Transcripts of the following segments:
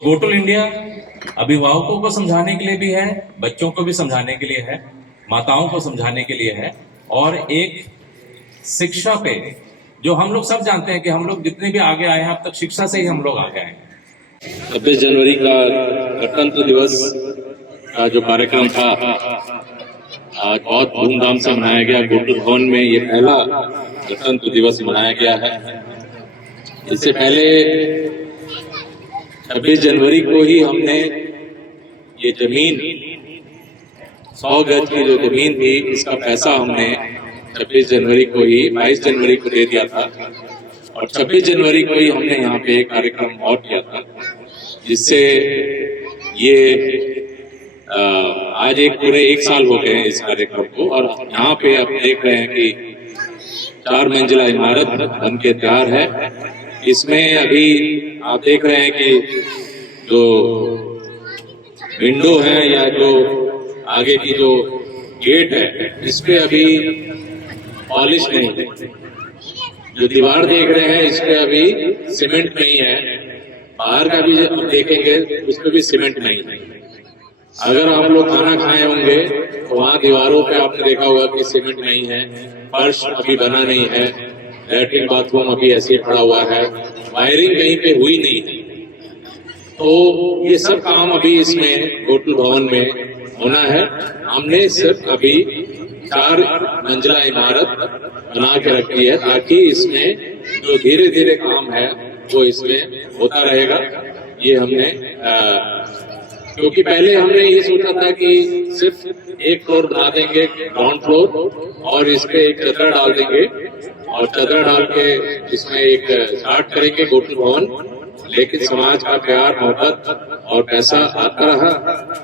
Total India अभिभावकों को समझाने के लिए भी है, बच्चों को भी समझाने के लिए है, माताओं को समझाने के लिए है और एक शिक्षा पे जो हम लोग सब जानते हैं कि हम लोग जितने भी आगे आए हैं अब तक शिक्षा से ही हम लोग आगे आए हैं। 26 जनवरी का गणतंत्र दिवस का जो कार्यक्रम था आज बहुत धूमधाम से मनाया गया। गोकुल भवन में ये पहला गणतंत्र दिवस मनाया गया है। इससे पहले 26 जनवरी को ही हमने ये जमीन 100 गज की जो जमीन थी इसका पैसा हमने 26 जनवरी को ही 22 जनवरी को दे दिया था और 26 जनवरी को ही हमने यहाँ पे एक कार्यक्रम और किया था जिससे ये आज पूरे एक साल हो गए हैं इस कार्यक्रम को। और यहाँ पे आप देख रहे हैं कि 4 मंजिला इमारत बन के तैयार है। इसमें अभी आप देख रहे हैं कि जो विंडो है या जो आगे की जो गेट है इस पे अभी पॉलिश नहीं है। जो दीवार देख रहे हैं इस पे अभी सीमेंट नहीं है। बाहर का भी जब देखेंगे उस पे भी सीमेंट नहीं है। अगर आप लोग खाना खाए होंगे तो वहाँ दीवारों पे आपने देखा होगा कि सीमेंट नहीं है, फर्श अभी बना नहीं है, लैट्रिन बाथरूम अभी ऐसे ही पड़ा हुआ है, वायरिंग कहीं पे हुई नहीं है। तो ये सब काम अभी इसमें गोकुल भवन में होना है। हमने सिर्फ अभी 4 मंजिला इमारत बना के रखी है ताकि इसमें जो धीरे धीरे काम है वो इसमें होता रहेगा। ये हमने क्योंकि पहले हमने ये सोचा था कि सिर्फ एक फ्लोर बना देंगे ग्राउंड फ्लोर और इस पे एक चदरा डाल देंगे और चदरा डाल के इसमें एक स्टार्ट करेंगे गोकुल भवन। लेकिन समाज का प्यार मोहब्बत और पैसा आता रहा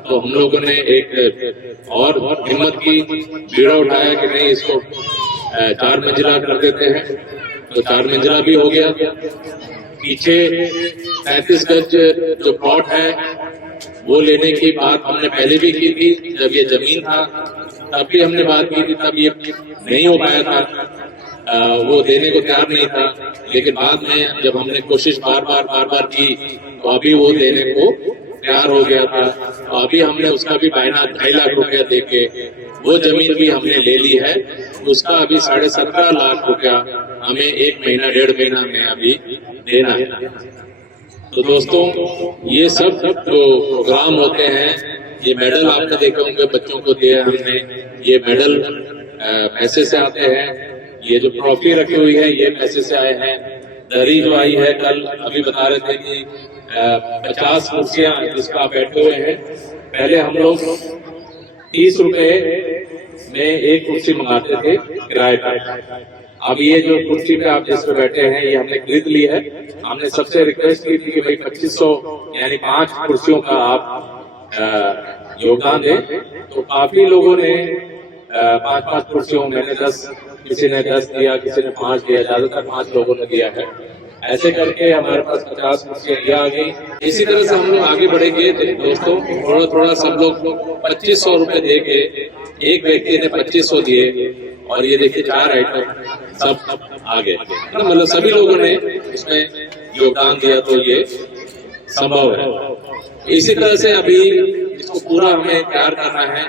तो हम लोगों ने एक और हिम्मत की, बीड़ा उठाया कि नहीं इसको 4 मंजिला कर देते हैं। तो 4 मंजिला भी हो गया। पीछे 35 गज जो प्लॉट है वो लेने की बात हमने पहले भी की थी। जब ये जमीन था तब भी हमने बात की थी, तब ये नहीं हो पाया था, वो देने को तैयार नहीं था। लेकिन बाद में जब हमने कोशिश बार बार की तो अभी वो देने को तैयार हो गया था। तो अभी हमने उसका भी बायना 2.5 लाख रुपया देके वो जमीन भी हमने ले ली है। उसका अभी 17.5 लाख रुपया हमें 1 महीना 1.5 महीना में अभी देना है। तो दोस्तों ये सब जो प्रोग्राम होते हैं, ये मेडल आपने देखे होंगे बच्चों को दिए हमने। ये मेडल पैसे से आते हैं। ये जो ट्रॉफी रखी हुई है ये पैसे से आए हैं। दरी जो आई है कल अभी बता रहे थे कि 50 कुर्सियां जिसका आप बैठे हुए हैं। पहले हम लोग 30 रुपए में एक कुर्सी मंगाते थे किराए का। अब ये जो कुर्सी पे आप जिस पे बैठे हैं ये हमने खरीद ली है। हमने सबसे रिक्वेस्ट की थी कि भाई 2500 यानी 5 कुर्सियों का आप योगदान दें। तो काफी लोगों ने 5-5 कुर्सियों, मैंने 10, किसी ने 10 दिया, किसी ने 5 दिया, ज्यादातर 5 लोगों ने दिया है। ऐसे करके हमारे पास 50 कुर्सियां ये आ गई। इसी तरह से हम लोग आगे बढ़ेंगे दोस्तों। थोड़ा थोड़ा सब लोग 2500 रुपए दे के, एक व्यक्ति ने 2500 दिए और ये देखिए 4 आइटम सब आगे, मतलब सभी लोगों ने इसमें योगदान दिया तो ये संभव है। इसी तरह से अभी इसको पूरा हमें तैयार करना है,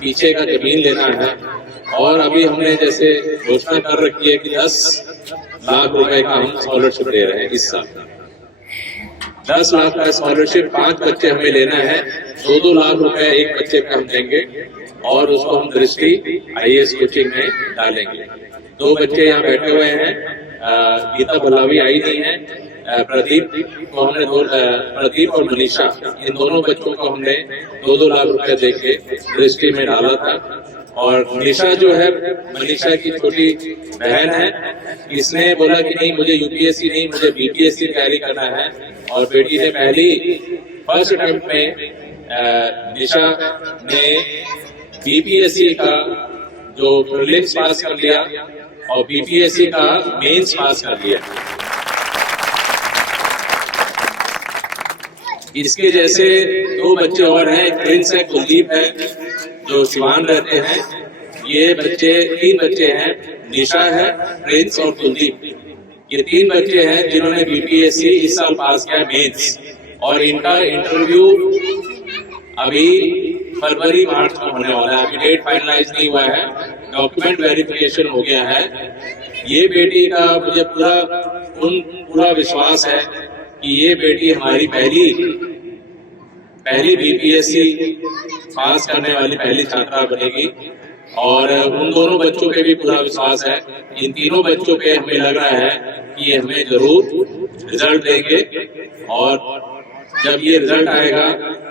पीछे का जमीन लेना है और अभी हमने जैसे घोषणा कर रखी है कि 10 लाख रुपए का हम स्कॉलरशिप दे रहे हैं इस साल। 10 लाख का स्कॉलरशिप 5 बच्चे हमें लेना है। 2-2 लाख रुपए एक बच्चे पे हम देंगे और उसको हम दृष्टि IAS कोचिंग में डालेंगे। 2 बच्चे यहाँ बैठे हुए हैं, गीता भल्लावी आई नहीं है, प्रदीप को हमने प्रदीप और मनीषा, इन दोनों बच्चों को हमने 2-2 लाख रुपए देके दृष्टि में डाला था। और मनीषा जो है, मनीषा की छोटी बहन है, इसने बोला कि नहीं मुझे UPSC नहीं, मुझे BPSC तैयारी करना है। और बेटी ने फर्स्ट अटेम्प्ट में निशा ने BPSC का जो प्रीलिम्स पास कर लिया और BPSC का मेंस पास कर लिया। इसके जैसे 2 बच्चे और हैं, एक प्रिंस है, कुलदीप है जो सिवान रहते हैं। ये बच्चे 3 बच्चे हैं, निशा है, प्रिंस और कुलदीप। ये 3 बच्चे हैं जिन्होंने BPSC इस साल पास किया मेंस। और इनका इंटरव्यू अभी फरवरी मार्च में होने वाला है। अभी डेट फाइनलाइज नहीं हुआ है, डॉक्यूमेंट वेरिफिकेशन हो गया है। ये बेटी का मुझे पूरा विश्वास है कि ये बेटी हमारी पहली बीपीएससी पास करने वाली पहली छात्रा बनेगी। और उन दोनों बच्चों पे भी पूरा विश्वास है। इन तीनों बच्चों पे हमें लग रहा है कि ये हमें जरूर रिजल्ट देंगे। और जब ये रिजल्ट आएगा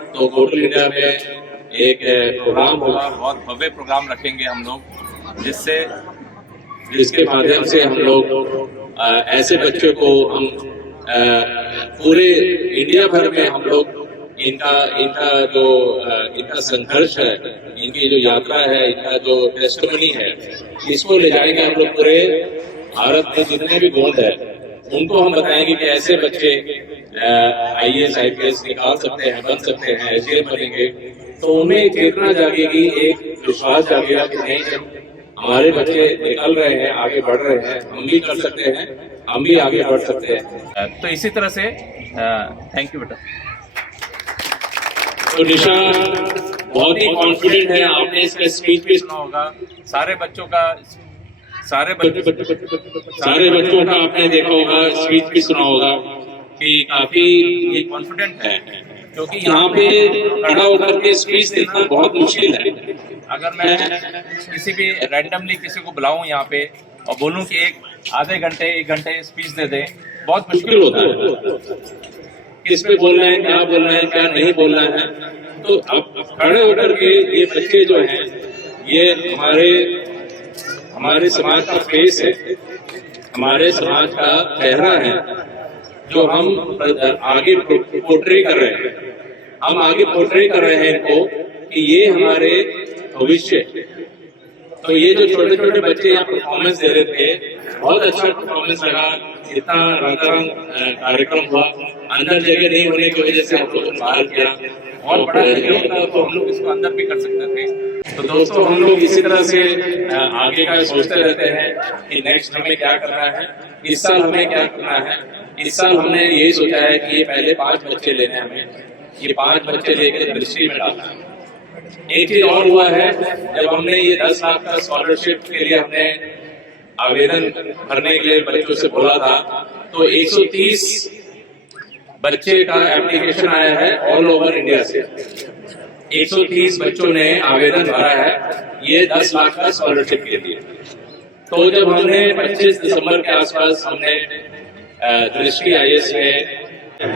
तो टोटल इंडिया में एक प्रोग्राम होगा, बहुत भव्य प्रोग्राम रखेंगे हम लोग, जिसके माध्यम से हम लोग ऐसे बच्चों को हम पूरे इंडिया भर में हम लोग इनका संघर्ष है, इनकी जो यात्रा है, इनका जो टेस्टिमनी है, इसको ले जाएंगे हम लोग पूरे भारत में। जितने भी गोंड है उनको हम बताएंगे कि ऐसे बच्चे IAS IPS निकाल सकते हैं, बन सकते हैं, ऐसे बनेंगे। तो उन्हें एक चेतना जागेगी, एक विश्वास जागेगा कि नहीं, हमारे बच्चे निकल रहे हैं, आगे बढ़ रहे हैं, हम भी कर सकते हैं, हम भी आगे बढ़ सकते हैं। तो इसी तरह से थैंक यू बेटा। तो निशा बहुत ही कॉन्फिडेंट है, आपने इसका स्पीच भी सुना होगा, सारे बच्चों का आपने देखा होगा, स्पीच भी सुना होगा कि काफी ये कॉन्फिडेंट है, क्योंकि यहाँ पे खड़ा होकर के स्पीच देना बहुत मुश्किल है। अगर मैं किसी भी रैंडमली किसी को बुलाऊं यहाँ पे और बोलूं कि आधे घंटे 1 घंटे स्पीच दे दे, बहुत मुश्किल होता है। किस पे बोलना है, क्या बोलना है, क्या नहीं बोलना है। तो अब खड़े होकर के ये बच्चे जो हैं, ये हमारे समाज का फेस है, हमारे समाज का चेहरा है, जो हम आगे पोर्ट्रे कर रहे हैं। हम आगे पोर्ट्रे कर रहे हैं इनको कि ये हमारे भविष्य। तो ये जो छोटे छोटे बच्चे यहाँ परफॉर्मेंस दे रहे थे, बहुत अच्छा परफॉर्मेंस लगा। इतना रंगारंग कार्यक्रम हुआ, अंदर जगह नहीं होने की वजह से हम लोग बाहर किया। और बड़ा जगह होता तो हम लोग इसको अंदर भी कर सकते थे। तो दोस्तों, हम लोग इसी तरह से आगे का सोचते रहते हैं कि नेक्स्ट हमें क्या करना है, इस साल हमें क्या करना है। इस साल हमने यही सोचा है कि ये पहले 5 बच्चे लेने हैं, हमें ये 5 बच्चे लेकर दृष्टि में डालना है। एक चीज और हुआ है, जब हमने ये 10 लाख का स्कॉलरशिप के लिए हमने आवेदन भरने के लिए बच्चों से बोला था, तो 130 बच्चे का एप्लीकेशन आया है ऑल ओवर इंडिया से। 130 बच्चों ने आवेदन भरा है ये 10 लाख का स्कॉलरशिप के लिए। तो जब हमने 25 दिसंबर के आसपास हमने दृष्टि IAS में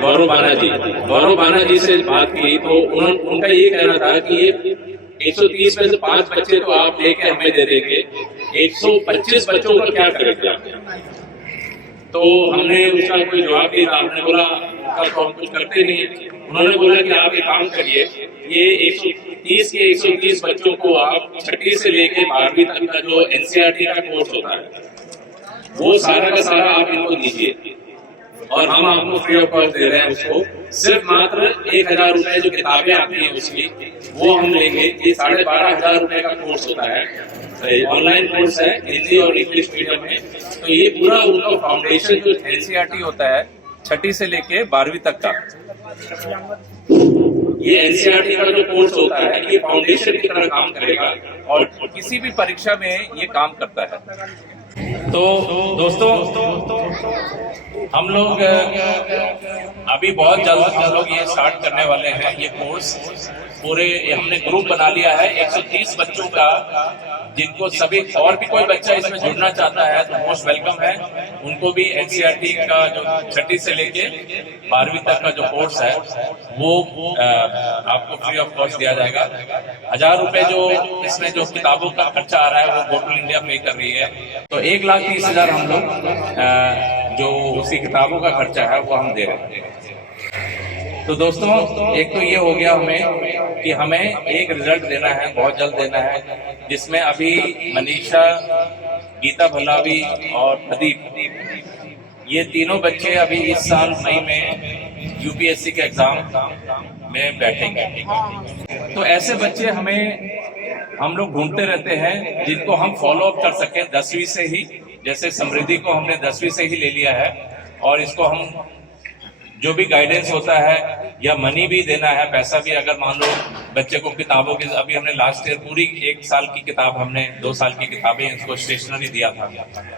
गौरव बाना जी से बात की, तो उनका ये कहना था कि ये 130 में से 5 बच्चे तो आप लेके हमें दे देंगे, 125 बच्चों का क्या करेंगे आप? तो हमने उसका कोई जवाब दिया था। हमने बोला तो हम कुछ करते नहीं है। उन्होंने बोला कि आप एक काम करिए, ये 130 के 130 बच्चों को आप 6ठी से लेके 12वीं तक का जो NCERT का कोर्स होता है, वो सारा का सारा आप इनको दीजिए और हम आपको फ्री ऑफ कॉस्ट दे रहे हैं। उसको सिर्फ मात्र 1000 रुपए जो किताबें आती हैं उसकी, वो हम लेंगे। ये 12,500 रुपए का कोर्स होता है, ऑनलाइन कोर्स है, हिंदी और इंग्लिश मीडियम में। तो ये पूरा उनका फाउंडेशन जो NCERT होता है 6ठी से लेके 12वीं तक का, ये NCERT का जो कोर्स होता है, ये फाउंडेशन की तरह काम करेगा और किसी भी परीक्षा में ये काम करता है। तो दोस्तों, हम लोग अभी बहुत जल्द हम लोग ये स्टार्ट करने वाले हैं। ये कोर्स पूरे हमने ग्रुप बना लिया है 130 बच्चों का, जिनको सभी और भी कोई बच्चा इसमें जुड़ना चाहता है तो मोस्ट वेलकम है। उनको भी NCERT का जो 6ठी से लेके 12वीं तक का जो कोर्स है वो आपको फ्री ऑफ कॉस्ट दिया जाएगा। 1000 रुपए जो इसमें जो किताबों का खर्चा आ रहा है वो टोटल इंडिया पे कर रही है। तो 1,30,000 हम लोग जो उसकी किताबों का खर्चा है वो हम दे रहे हैं। तो दोस्तों, एक तो ये हो गया हमें कि हमें एक रिजल्ट देना है, बहुत जल्द देना है, जिसमें अभी मनीषा, गीता भल्लावी और प्रदीप, ये तीनों बच्चे अभी इस साल मई में UPSC के एग्जाम में बैठेंगे। तो ऐसे बच्चे हम लोग ढूंढते रहते हैं जिनको हम फॉलो अप कर सकें 10वीं से ही। जैसे समृद्धि को हमने 10वीं से ही ले लिया है और इसको हम जो भी गाइडेंस होता है या मनी भी देना है, पैसा भी, अगर मान लो बच्चे को किताबों की, अभी हमने लास्ट ईयर पूरी 1 साल की किताब, हमने 2 साल की किताबें इसको स्टेशनरी दिया था।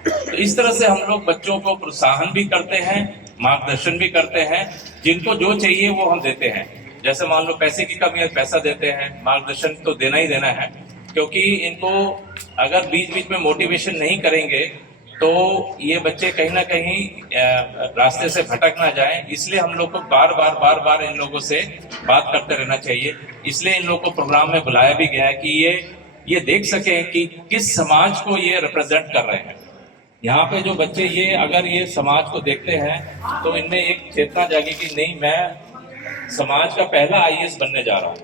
तो इस तरह से हम लोग बच्चों को प्रोत्साहन भी करते हैं, मार्गदर्शन भी करते हैं, जिनको जो चाहिए वो हम देते हैं। जैसे मान लो पैसे की कमी है, पैसा देते हैं, मार्गदर्शन तो देना ही देना है, क्योंकि इनको अगर बीच बीच में मोटिवेशन नहीं करेंगे तो ये बच्चे कहीं ना कहीं रास्ते से भटक ना जाएं। इसलिए हम लोग को बार बार इन लोगों से बात करते रहना चाहिए। इसलिए इन लोगों को प्रोग्राम में बुलाया भी गया है कि ये देख सके कि किस समाज को ये रिप्रेजेंट कर रहे हैं। यहाँ पे जो बच्चे ये अगर ये समाज को देखते हैं तो इनमें एक चेतना जागी कि नहीं, मैं समाज का पहला आईएएस बनने जा रहा हूँ।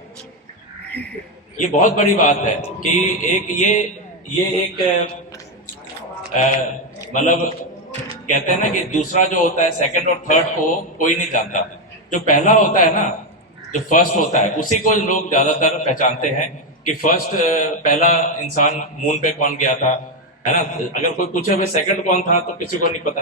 ये बहुत बड़ी बात है कि एक ये एक मतलब कहते हैं ना कि दूसरा जो होता है, सेकंड और थर्ड को कोई नहीं जानता, जो पहला होता है ना, जो फर्स्ट होता है, उसी को लोग ज्यादातर पहचानते हैं कि फर्स्ट पहला इंसान मून पे कौन गया था, है ना। अगर कोई पूछे भाई सेकंड कौन था तो किसी को नहीं पता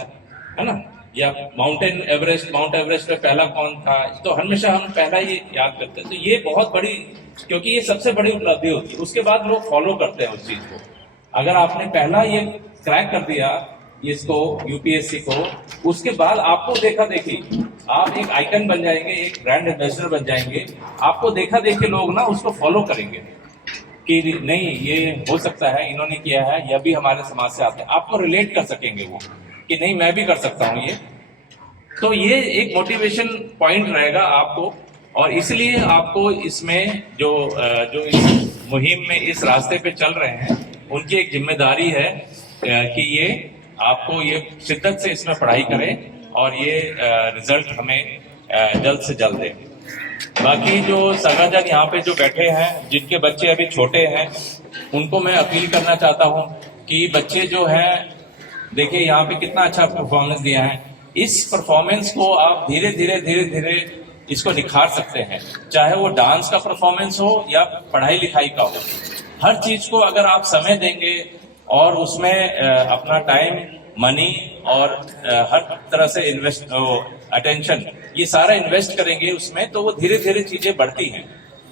है ना। या माउंट एवरेस्ट पे पहला कौन था, तो हमेशा हम पहला ये याद करते हैं। तो ये बहुत बड़ी, क्योंकि ये सबसे बड़ी उपलब्धि होती है, उसके बाद लोग फॉलो करते हैं उस चीज को। अगर आपने पहला ये क्रैक कर दिया इसको, यूपीएससी को, उसके बाद आपको देखा देखी आप एक आइकन बन जाएंगे, एक ब्रांड एम्बेसडर बन जाएंगे। आपको देखा देखी लोग ना उसको फॉलो करेंगे कि नहीं ये हो सकता है, इन्होंने किया है, यह भी हमारे समाज से आते हैं। आपको रिलेट कर सकेंगे वो कि नहीं मैं भी कर सकता हूँ ये। तो ये एक मोटिवेशन पॉइंट रहेगा आपको, और इसलिए आपको इसमें जो इस मुहिम में इस रास्ते पे चल रहे हैं उनकी एक जिम्मेदारी है कि ये आपको ये शिद्दत से इसमें पढ़ाई करें और ये रिजल्ट हमें जल्द से जल्द दें। बाकी जो सगाजन यहाँ पे जो बैठे हैं, जिनके बच्चे अभी छोटे हैं, उनको मैं अपील करना चाहता हूँ कि बच्चे जो हैं, देखिए यहाँ पे कितना अच्छा परफॉर्मेंस दिया है। इस परफॉर्मेंस को आप धीरे धीरे इसको निखार सकते हैं, चाहे वो डांस का परफॉर्मेंस हो या पढ़ाई लिखाई का हो। हर चीज को अगर आप समय देंगे और उसमें अपना टाइम, मनी और हर तरह से इन्वेस्ट, अटेंशन, ये सारा इन्वेस्ट करेंगे उसमें, तो वो धीरे धीरे चीजें बढ़ती हैं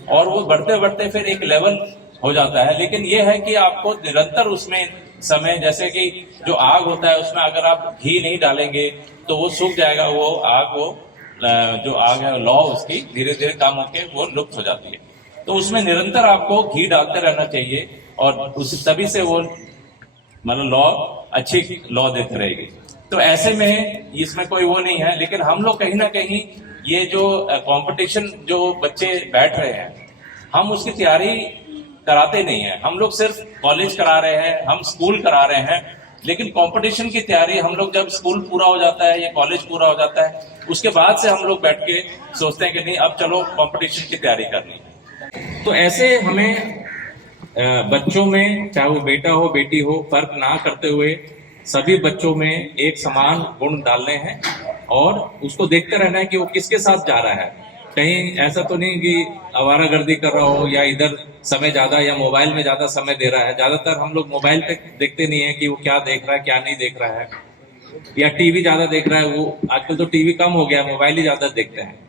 और वो बढ़ते बढ़ते फिर एक लेवल हो जाता है। लेकिन ये है कि आपको निरंतर उसमें समय, जैसे कि जो आग होता है उसमें अगर आप घी नहीं डालेंगे तो वो सूख जाएगा, वो आग, वो जो आग है लौ उसकी धीरे धीरे कम होकर वो लुप्त हो जाती है। तो उसमें निरंतर आपको घी डालते रहना चाहिए और उस तभी से वो मतलब लौ अच्छी लौ देती रहेगी। तो ऐसे में इसमें कोई वो नहीं है, लेकिन हम लोग कहीं ना कहीं ये जो कंपटीशन जो बच्चे बैठ रहे हैं, हम उसकी तैयारी कराते नहीं है। हम लोग सिर्फ कॉलेज करा रहे हैं, हम स्कूल करा रहे हैं, लेकिन कंपटीशन की तैयारी हम लोग जब स्कूल पूरा हो जाता है या कॉलेज पूरा हो जाता है, उसके बाद से हम लोग बैठ के सोचते हैं कि नहीं अब चलो कंपटीशन की तैयारी करनी है। तो ऐसे हमें बच्चों में, चाहे वो बेटा हो बेटी हो, फर्क ना करते हुए सभी बच्चों में एक समान गुण डालने हैं और उसको देखते रहना है कि वो किसके साथ जा रहा है। कहीं ऐसा तो नहीं कि आवारागर्दी कर रहा हो या इधर समय ज्यादा या मोबाइल में ज्यादा समय दे रहा है। ज्यादातर हम लोग मोबाइल पे देखते नहीं है कि वो क्या देख रहा है क्या नहीं देख रहा है, या टीवी ज्यादा देख रहा है। वो आजकल तो टीवी कम हो गया, मोबाइल ही ज्यादा देखते हैं।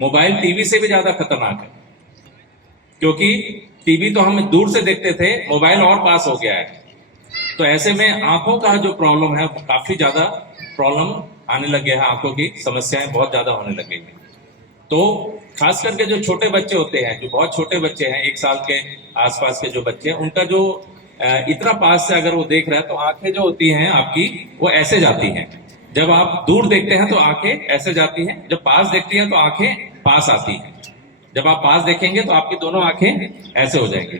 मोबाइल टीवी से भी ज्यादा खतरनाक है, क्योंकि टीवी तो हम दूर से देखते थे, मोबाइल और पास हो गया है। तो ऐसे में आंखों का जो प्रॉब्लम है, काफी ज्यादा प्रॉब्लम आने लग गया है, आंखों की समस्याएं बहुत ज्यादा होने लग गई है। तो खास करके जो छोटे बच्चे होते हैं, जो बहुत छोटे बच्चे हैं, 1 साल के आसपास के जो बच्चे हैं, उनका जो इतना पास से अगर वो देख रहा है तो आंखें जो होती हैं आपकी वो ऐसे जाती हैं। जब आप दूर देखते हैं तो आंखें ऐसे जाती हैं, जब पास देखती हैं तो आंखें पास आती हैं। जब आप पास देखेंगे तो आपकी दोनों आंखें ऐसे हो जाएंगी।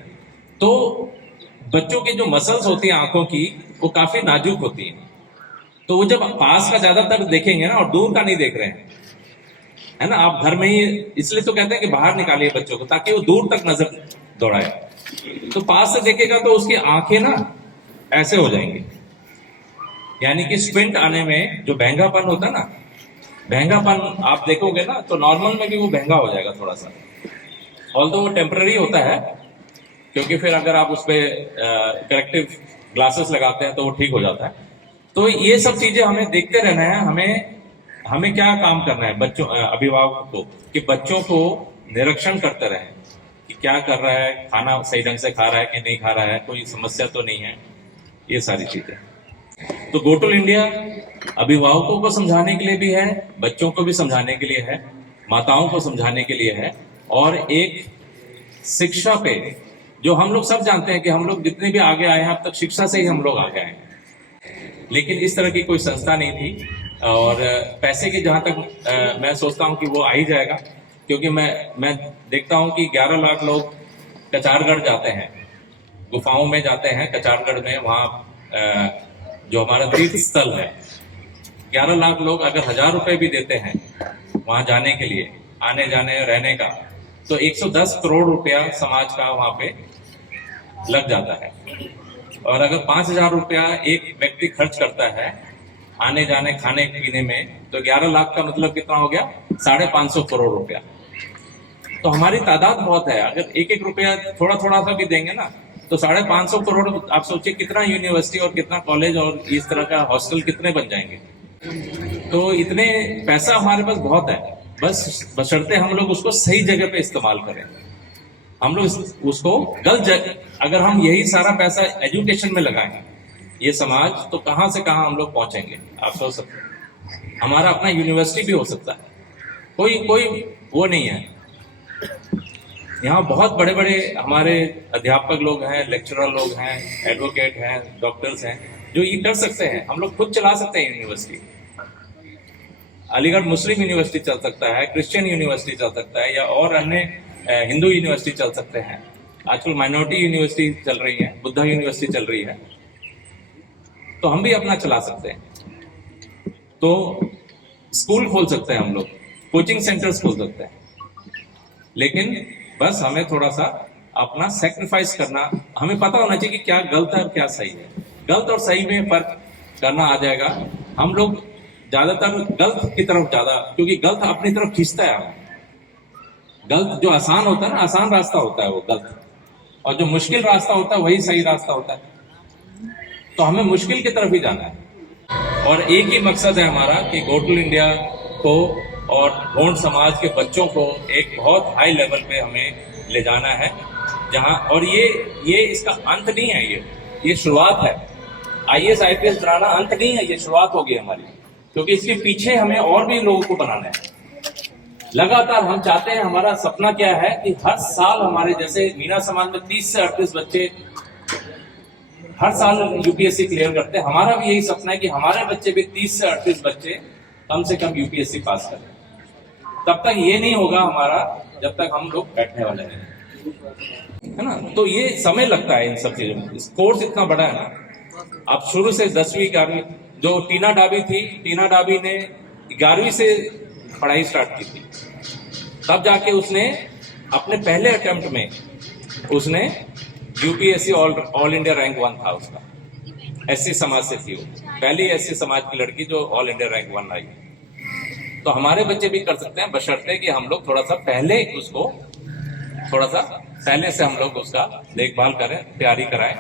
तो बच्चों की जो मसल्स होती हैं आंखों की, वो काफी नाजुक होती हैं। तो वो जब पास का ज्यादातर देखेंगे ना और दूर का नहीं देख रहे हैं, है ना, आप घर में ही, इसलिए तो कहते हैं कि बाहर निकालिए बच्चों को ताकि वो दूर तक नजर दौड़ाए। तो पास से देखेगा तो उसकी आंखें ना ऐसे हो जाएंगी, यानी कि स्क्विंट आने में जो बहंगापन होता है ना, बहंगापन आप देखोगे ना तो नॉर्मल में भी वो बहंगा हो जाएगा थोड़ा सा, ऑल्दो वो टेम्पररी होता है, क्योंकि फिर अगर आप उस पर करेक्टिव ग्लासेस लगाते हैं तो वो ठीक हो जाता है। तो ये सब चीजें हमें देखते रहना है, हमें हमें क्या काम करना है बच्चों अभिभावकों को, कि बच्चों को निरीक्षण करते रहें कि क्या कर रहा है, खाना सही ढंग से खा रहा है कि नहीं खा रहा है, कोई समस्या तो नहीं है, ये सारी चीजें। तो गो टू इंडिया अभिभावकों को समझाने के लिए भी है, बच्चों को भी समझाने के लिए है, माताओं को समझाने के लिए है, और एक शिक्षा पे, जो हम लोग सब जानते हैं कि हम लोग जितने भी आगे आए हैं अब तक शिक्षा से ही हम लोग आगे आए हैं, लेकिन इस तरह की कोई संस्था नहीं थी। और पैसे की जहां तक मैं सोचता हूं कि वो आ ही जाएगा, क्योंकि मैं देखता हूं कि 11 लाख लोग कचारगढ़ जाते हैं, गुफाओं में जाते हैं कचारगढ़ में, वहाँ जो हमारा तीर्थ स्थल है, 11 लाख लोग अगर 1000 रुपए भी देते हैं वहां जाने के लिए, आने जाने रहने का, तो 110 करोड़ रुपया समाज का वहां पे लग जाता है। और अगर 5000 रुपया एक व्यक्ति खर्च करता है आने जाने खाने पीने में, तो 11 लाख का मतलब कितना हो गया, 550 करोड़ रुपया। तो हमारी तादाद बहुत है, अगर एक एक रुपया थोड़ा थोड़ा सा भी देंगे ना, तो 550 करोड़, आप सोचिए कितना यूनिवर्सिटी और कितना कॉलेज और इस तरह का हॉस्टल कितने बन जाएंगे। तो इतने पैसा हमारे पास बहुत है, बस बशर्ते हम लोग उसको सही जगह पे इस्तेमाल करें। हम लोग उसको अगर हम यही सारा पैसा एजुकेशन में लगाएं ये समाज, तो कहां से कहां हम लोग पहुंचेंगे, आप सोच सकते हैं। हमारा अपना यूनिवर्सिटी भी हो सकता है, कोई वो नहीं है। यहाँ बहुत बड़े बड़े हमारे अध्यापक लोग हैं, लेक्चरर लोग हैं, एडवोकेट हैं, डॉक्टर्स हैं, जो ये कर सकते हैं। हम लोग खुद चला सकते हैं यूनिवर्सिटी। अलीगढ़ मुस्लिम यूनिवर्सिटी चल सकता है, क्रिश्चियन यूनिवर्सिटी चल सकता है, या और अन्य हिंदू यूनिवर्सिटी चल सकते हैं। आजकल माइनॉरिटी यूनिवर्सिटी चल रही है, बुद्धा यूनिवर्सिटी चल रही है, तो हम भी अपना चला सकते हैं। तो स्कूल खोल सकते हैं हम लोग, कोचिंग सेंटर्स खोल सकते हैं, लेकिन बस हमें थोड़ा सा अपना सेक्रीफाइस करना, हमें पता होना चाहिए कि क्या गलत है और क्या सही है। गलत और सही में फर्क करना आ जाएगा। हम लोग ज्यादातर गलत की तरफ ज्यादा, क्योंकि गलत अपनी तरफ खींचता है हमें। गलत जो आसान होता है ना, आसान रास्ता होता है वो गलत, और जो मुश्किल रास्ता होता है वही सही रास्ता होता है। तो हमें मुश्किल की तरफ ही जाना है, और एक ही मकसद है हमारा कि गो टू इंडिया को और गोंड समाज के बच्चों को एक बहुत हाई लेवल पे हमें ले जाना है, जहां, और ये इसका अंत नहीं है, ये शुरुआत है। IAS IPS बनाना अंत नहीं है, ये शुरुआत होगी हमारी, क्योंकि इसके पीछे हमें और भी लोगों को बनाना है। लगातार हम चाहते हैं, हमारा सपना क्या है कि हर साल हमारे जैसे मीना समाज में 30 से 38 बच्चे हर साल UPSC क्लियर करते हैं। हमारा भी यही सपना है कि हमारे बच्चे भी 30 से 38 बच्चे कम से कम UPSC पास करें। तब तक ये नहीं होगा हमारा जब तक हम लोग बैठने वाले हैं, है ना। तो ये समय लगता है इन सब चीजों में। कोर्स इतना बड़ा है ना। अब शुरू से 10वीं 11वीं, जो टीना डाबी थी, टीना डाबी ने 11वीं से पढ़ाई स्टार्ट की थी, तब जाके उसने अपने पहले अटेम्प्ट में उसने UPSC ऑल इंडिया रैंक 1 था उसका। SC समाज से थी वो, पहली SC समाज की लड़की जो ऑल इंडिया रैंक 1 आई। तो हमारे बच्चे भी कर सकते हैं, बशर्ते कि हम लोग थोड़ा सा पहले से हम लोग उसका देखभाल करें, तैयारी कराएं।